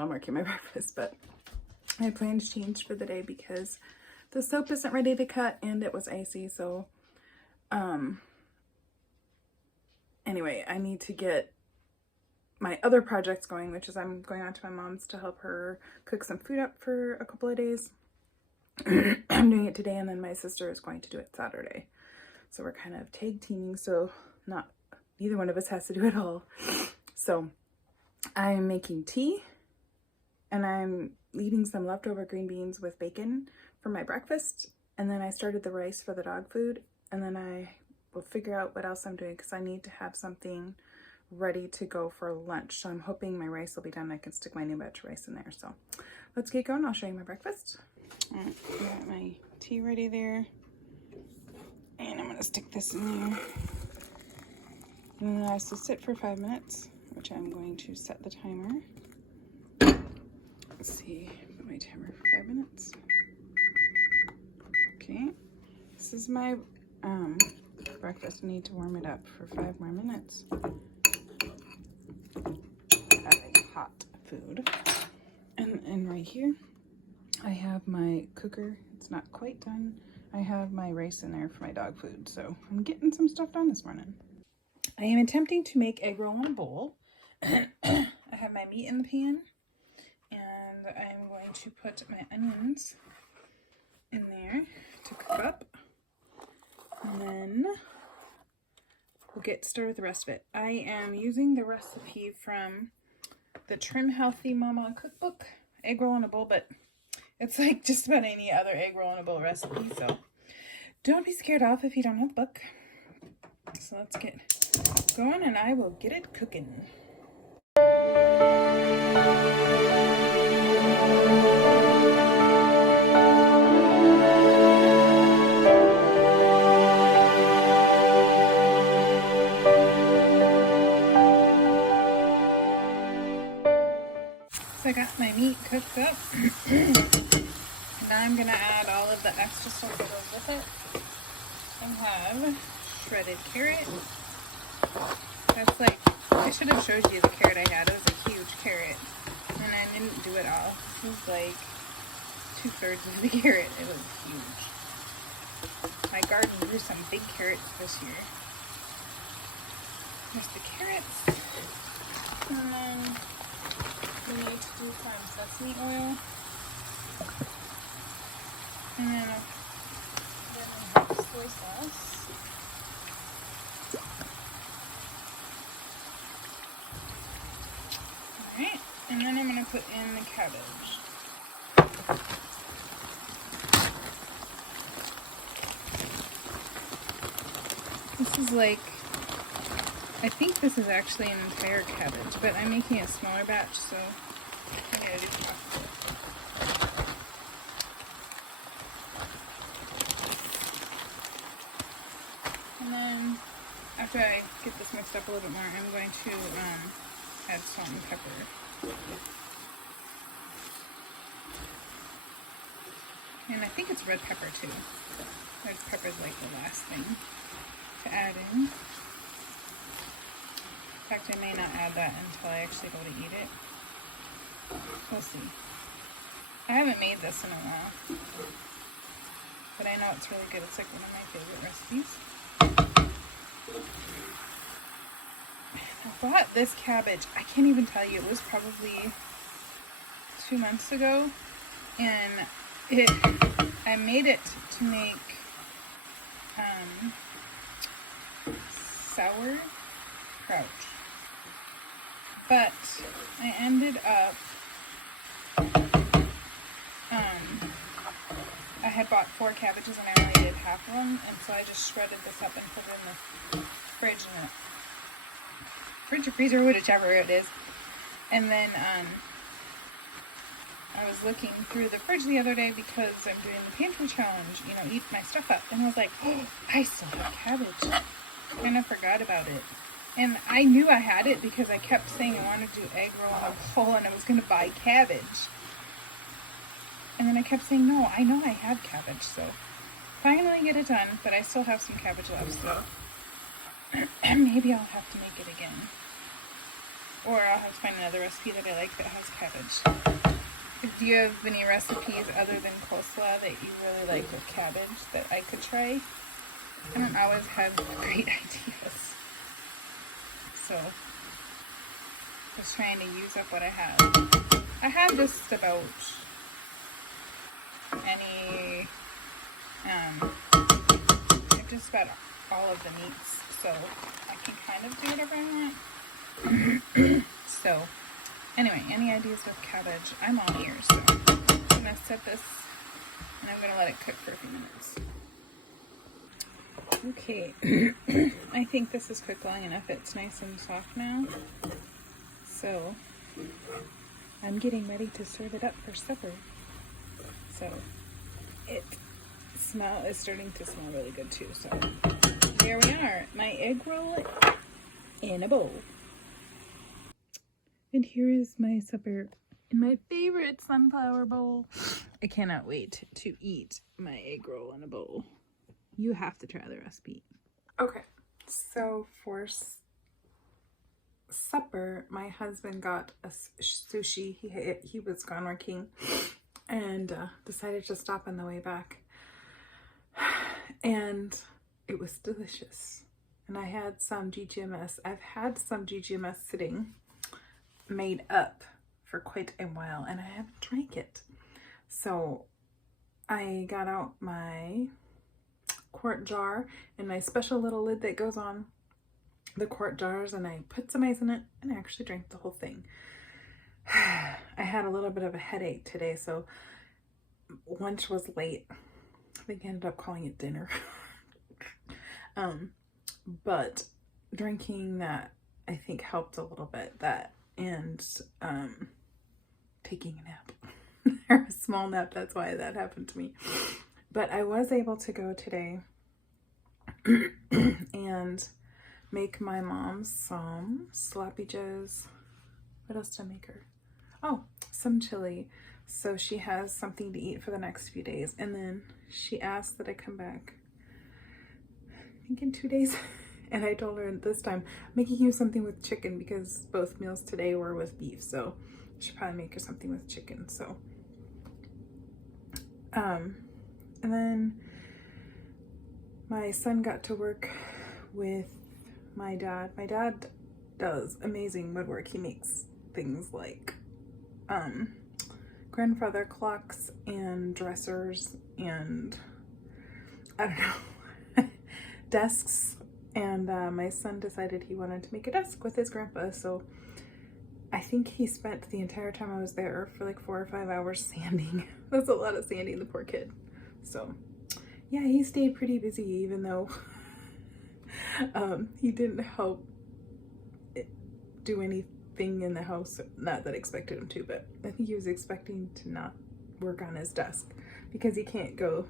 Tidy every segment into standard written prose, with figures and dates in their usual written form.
while I'm working my breakfast, but my plans changed for the day because the soap isn't ready to cut and it was icy. So, anyway, I need to get my other projects going, which is I'm going out to my mom's to help her cook some food up for a couple of days. I'm doing it today, and then my sister is going to do it Saturday. So we're kind of tag teaming, so neither one of us has to do it all. So I'm making tea, and I'm eating some leftover green beans with bacon for my breakfast. And then I started the rice for the dog food, and then I will figure out what else I'm doing because I need to have something ready to go for lunch. So I'm hoping my rice will be done. I can stick my new batch of rice in there. So let's get going. I'll show you my breakfast. All right, got my tea ready there. And I'm gonna stick this in there. And then it has to sit for 5 minutes, which I'm going to set the timer. Let's see, put my timer for 5 minutes. Okay, this is my breakfast. I need to warm it up for 5 more minutes. Having hot food. And right here, I have my cooker. It's not quite done. I have my rice in there for my dog food. So I'm getting some stuff done this morning. I am attempting to make egg roll in a bowl. I have my meat in the pan. And I'm going to put my onions in there to cook up. And then we'll get started with the rest of it. I am using the recipe from the Trim Healthy Mama cookbook, egg roll in a bowl, but it's like just about any other egg roll in a bowl recipe, so don't be scared off if you don't have the book. So let's get going and I will get it cooking. So I got my meat cooked up. Now I'm going to add all of the extra stuff that goes with it. I have shredded carrot. That's like, I should have showed you the carrot I had. It was a huge carrot. And I didn't do it all. This was like 2/3 of the carrot. It was huge. My garden grew some big carrots this year. There's the carrots. And then we need to do some sesame oil. And then I have soy sauce. Alright, and then I'm going to put in the cabbage. This is like, I think this is actually an entire cabbage, but I'm making a smaller batch, so I gotta do half of it. And then, after I get this mixed up a little bit more, I'm going to add salt and pepper. And I think it's red pepper too. Red pepper is like the last thing to add in. In fact, I may not add that until I actually go to eat it. We'll see. I haven't made this in a while, but I know it's really good. It's like one of my favorite recipes. I bought this cabbage, I can't even tell you, it was probably 2 months ago, and I made it to make sauerkraut, but I ended up I had bought 4 cabbages and I only did half of them, and so I just shredded this up and put it in the fridge or freezer, whichever it is. And then I was looking through the fridge the other day because I'm doing the pantry challenge, you know, eat my stuff up, and I was like, oh, I still have cabbage. I kind of forgot about it. And I knew I had it because I kept saying I wanted to do egg roll in a bowl and I was going to buy cabbage. And then I kept saying, no, I know I have cabbage, so finally get it done, but I still have some cabbage left, so maybe I'll have to make it again. Or I'll have to find another recipe that I like that has cabbage. Do you have any recipes other than coleslaw that you really like with cabbage that I could try? I don't always have great ideas. So, just trying to use up what I have. I have just about any, I've just got all of the meats, so I can kind of do whatever I want. So, anyway, any ideas with cabbage? I'm all ears. So I'm gonna set this and I'm gonna let it cook for a few minutes. Okay, I think this is cooked long enough. It's nice and soft now. So I'm getting ready to serve it up for supper. So it is starting to smell really good too. So here we are, my egg roll in a bowl. And here is my supper in my favorite sunflower bowl. I cannot wait to eat my egg roll in a bowl. You have to try the recipe. Okay, so for supper, my husband got a sushi. He was gone working and decided to stop on the way back. And it was delicious. And I had some GGMS. I've had some GGMS sitting, made up for quite a while, and I haven't drank it. So I got out my quart jar and my special little lid that goes on the quart jars, and I put some ice in it and I actually drank the whole thing. I had a little bit of a headache today, so lunch was late. I think I ended up calling it dinner. But drinking that I think helped a little bit. That and taking a nap. Or a small nap, that's why that happened to me. But I was able to go today and make my mom some sloppy joes. What else did I make her? Oh, some chili. So she has something to eat for the next few days. And then she asked that I come back, I think in 2 days. And I told her this time, I'm making you something with chicken because both meals today were with beef. So I should probably make her something with chicken. So, and then my son got to work with my dad. My dad does amazing woodwork. He makes things like grandfather clocks and dressers and I don't know, desks. And my son decided he wanted to make a desk with his grandpa. So I think he spent the entire time I was there for like 4 or 5 hours sanding. That's a lot of sanding, the poor kid. So yeah, he stayed pretty busy, even though he didn't help do anything in the house. Not that I expected him to, but I think he was expecting to not work on his desk because he can't go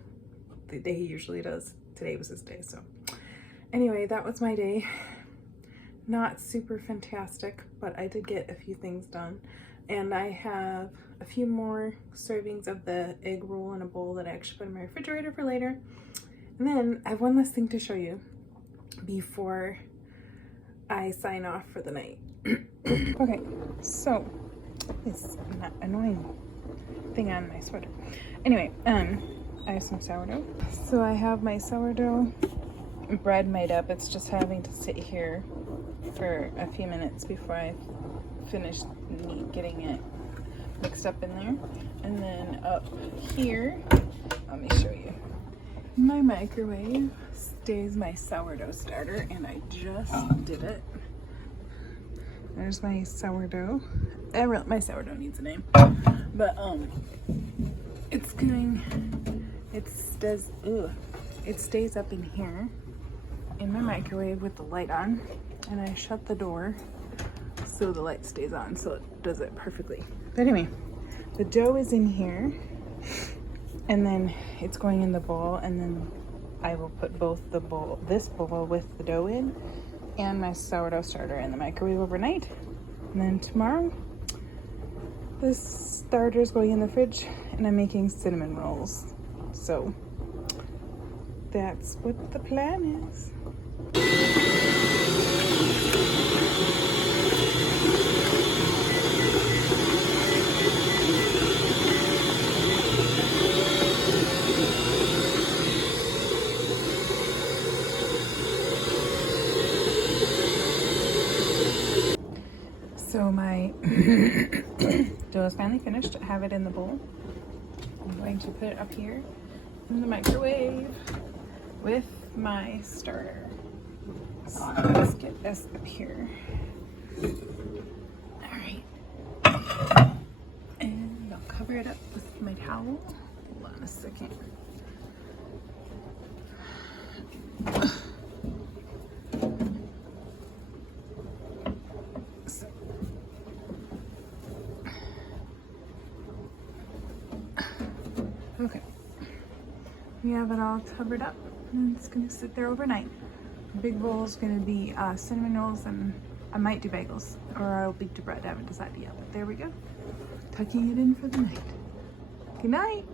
the day he usually does. Today was his day. So anyway, that was my day. Not super fantastic, but I did get a few things done. And I have a few more servings of the egg roll in a bowl that I actually put in my refrigerator for later. And then I have one last thing to show you before I sign off for the night. Okay, so this annoying thing on my sweater. Anyway, I have some sourdough. So I have my sourdough bread made up. It's just having to sit here for a few minutes before I finish getting it mixed up in there. And then up here, let me show you. My microwave stays my sourdough starter, and I just did it. There's my sourdough. My sourdough needs a name, but it stays up in here in my microwave with the light on, and I shut the door so the light stays on, so it does it perfectly. But anyway, the dough is in here, and then it's going in the bowl, and then I will put both this bowl with the dough in and my sourdough starter in the microwave overnight. And then tomorrow, this starter is going in the fridge, and I'm making cinnamon rolls. So that's what the plan is. Dough is finally finished. I have it in the bowl. I'm going to put it up here in the microwave with my starter. So let's get this up here. Alright. And I'll cover it up with my towel. Hold on a second. Okay, we have it all covered up and it's gonna sit there overnight. The big bowl is gonna be cinnamon rolls, and I might do bagels or I'll bake the bread. I haven't decided yet, but there we go. Tucking it in for the night. Good night.